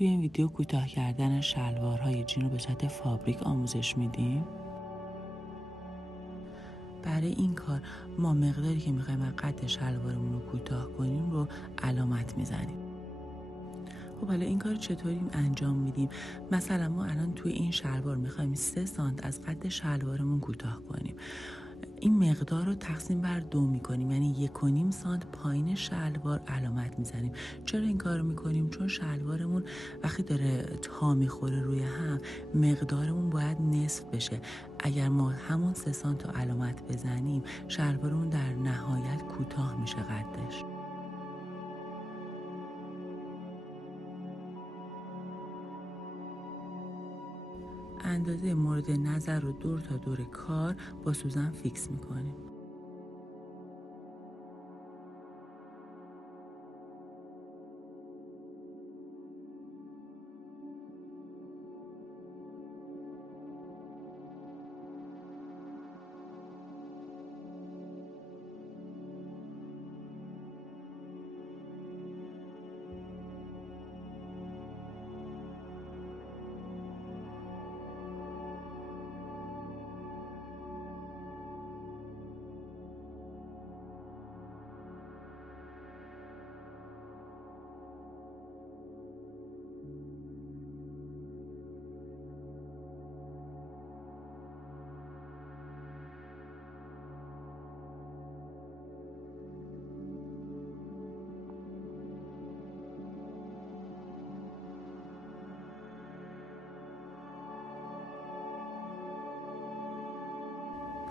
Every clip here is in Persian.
توی این ویدیو کوتاه کردن شلوارهای جین رو به صورت فابریک آموزش میدیم. برای این کار ما مقداری که میخوایم از قد شلوارمون رو کوتاه کنیم رو علامت میزنیم. خب حالا این کار چطوری انجام میدیم؟ مثلا ما الان توی این شلوار میخوایم 3 سانت از قد شلوارمون کوتاه کنیم. این مقدار رو تقسیم بر 2 میکنیم، یعنی 1.5 سانت پایین شلوار علامت میزنیم. چرا این کار رو میکنیم؟ چون شلوارمون وقتی داره تا میخوره روی هم مقدارمون باید نصف بشه. اگر ما همون 3 سانت رو علامت بزنیم شلوارمون در نهایت کوتاه میشه قدش. اندازه مورد نظر رو دور تا دور کار با سوزن فیکس میکنیم.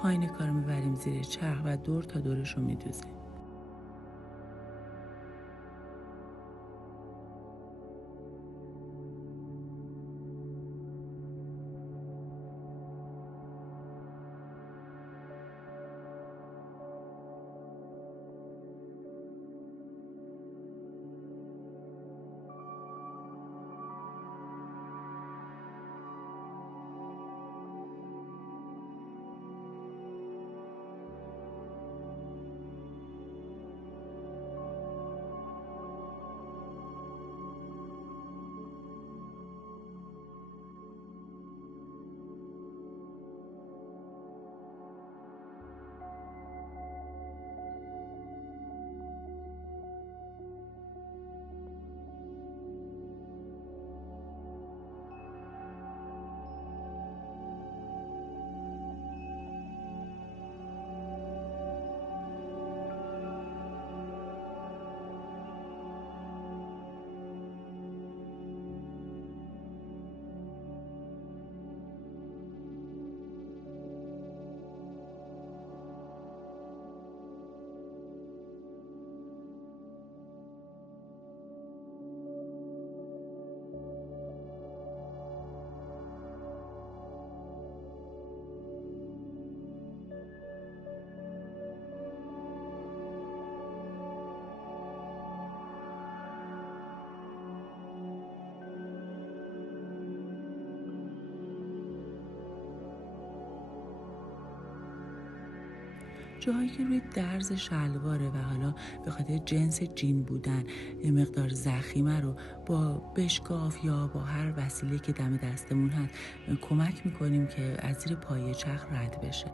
پایین کار رو میبریم زیر چرخ و دور تا دورش رو میدوزیم. جاهایی که روی درز شلواره و حالا به خاطر جنس جین بودن مقدار ضخیمه رو با بشکاف یا با هر وسیله که دم دستمون هست کمک میکنیم که از زیر پایه چرخ رد بشه.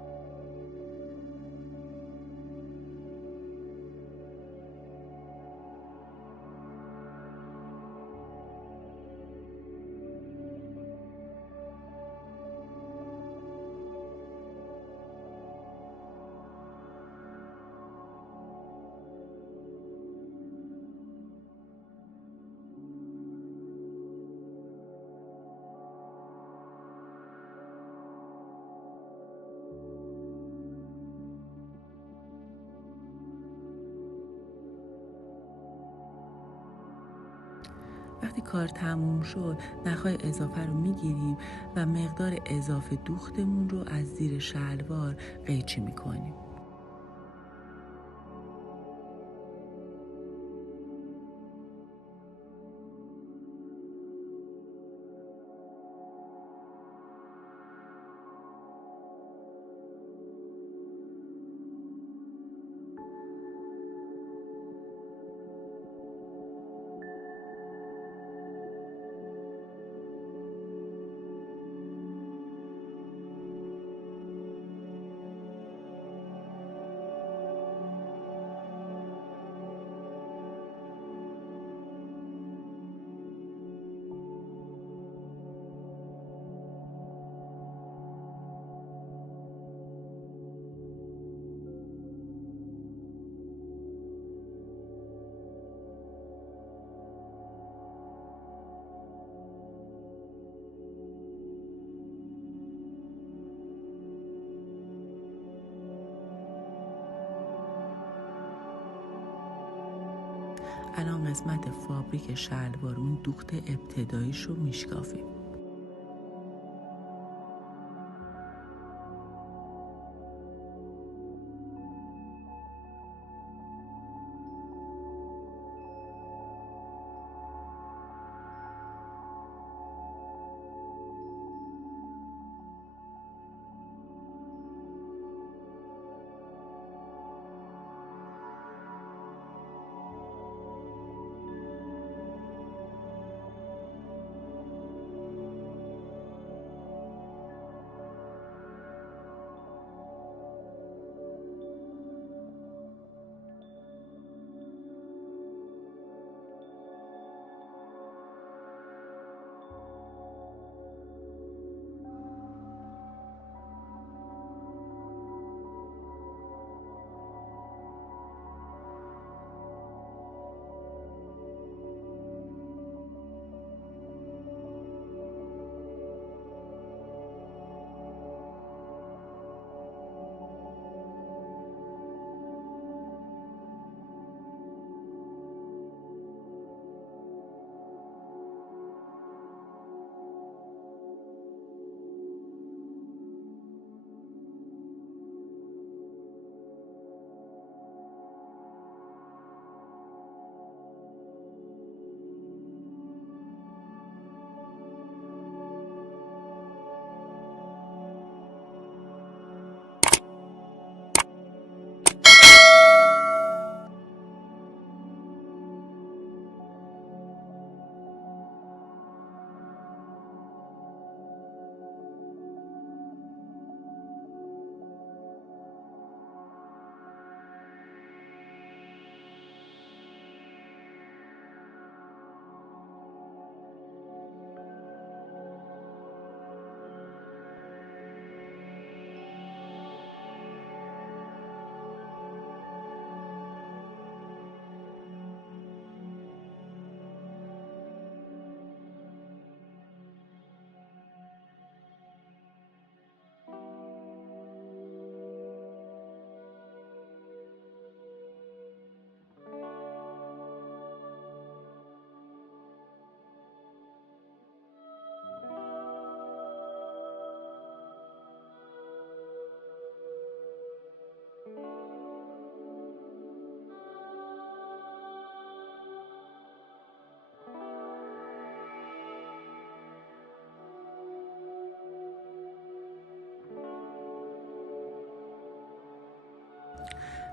وقتی کار تموم شد نخای اضافه رو میگیریم و مقدار اضافه دوختمون رو از زیر شلوار قیچی میکنیم. الان قسمت فابریک شلوار اون دوخت ابتداییش رو میشکافیم.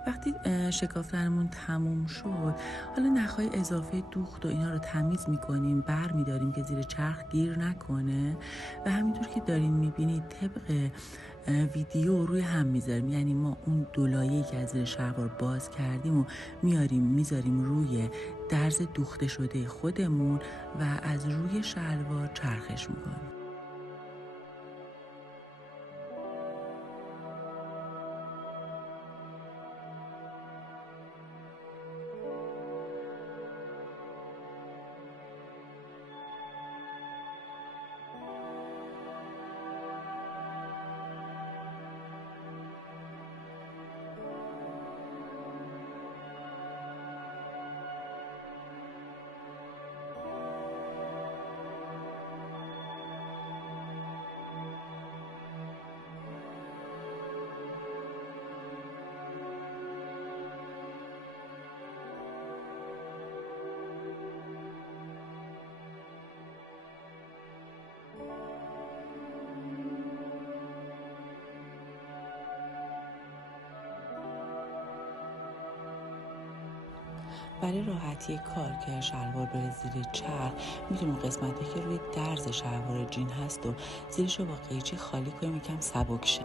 وقتی شکافتنمون تموم شد، حالا نخهای اضافه دوخت و اینا رو تمیز میکنیم، بر میداریم که زیر چرخ گیر نکنه و همینطور که دارین میبینید طبق ویدیو روی هم میذاریم. یعنی ما اون دولایه‌ای که از زیر شلوار باز کردیم و میذاریم روی درز دوخته شده خودمون و از روی شلوار چرخش میکنیم. برای راحتی کار که شلوار بره زیر چرخ، میتونیم قسمتی که روی درز شلوار جین هست و زیرش رو با قیچی خالی کنیم، یکم سبک شه.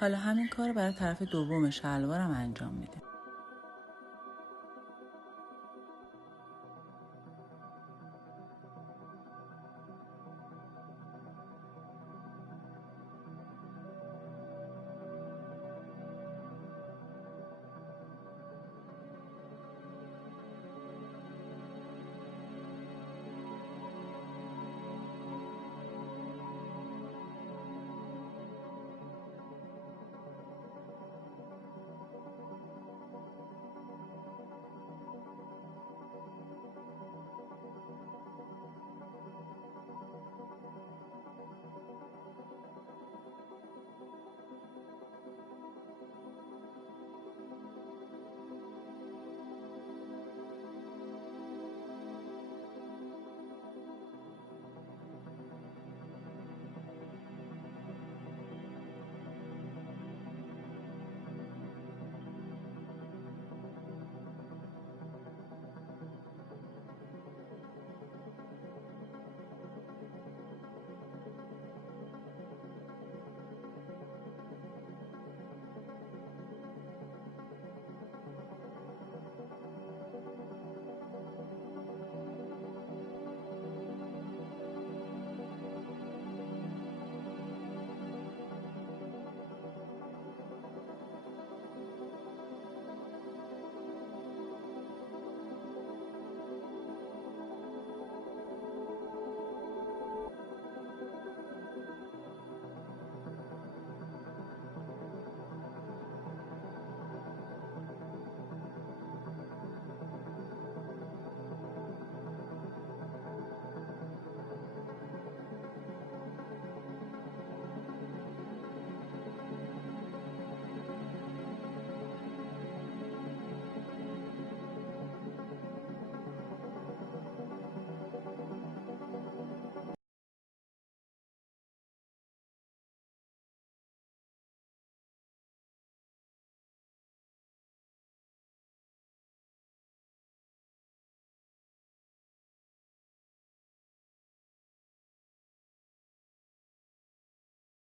حالا همین کار رو برای طرف دوم شلوارم انجام میدیم.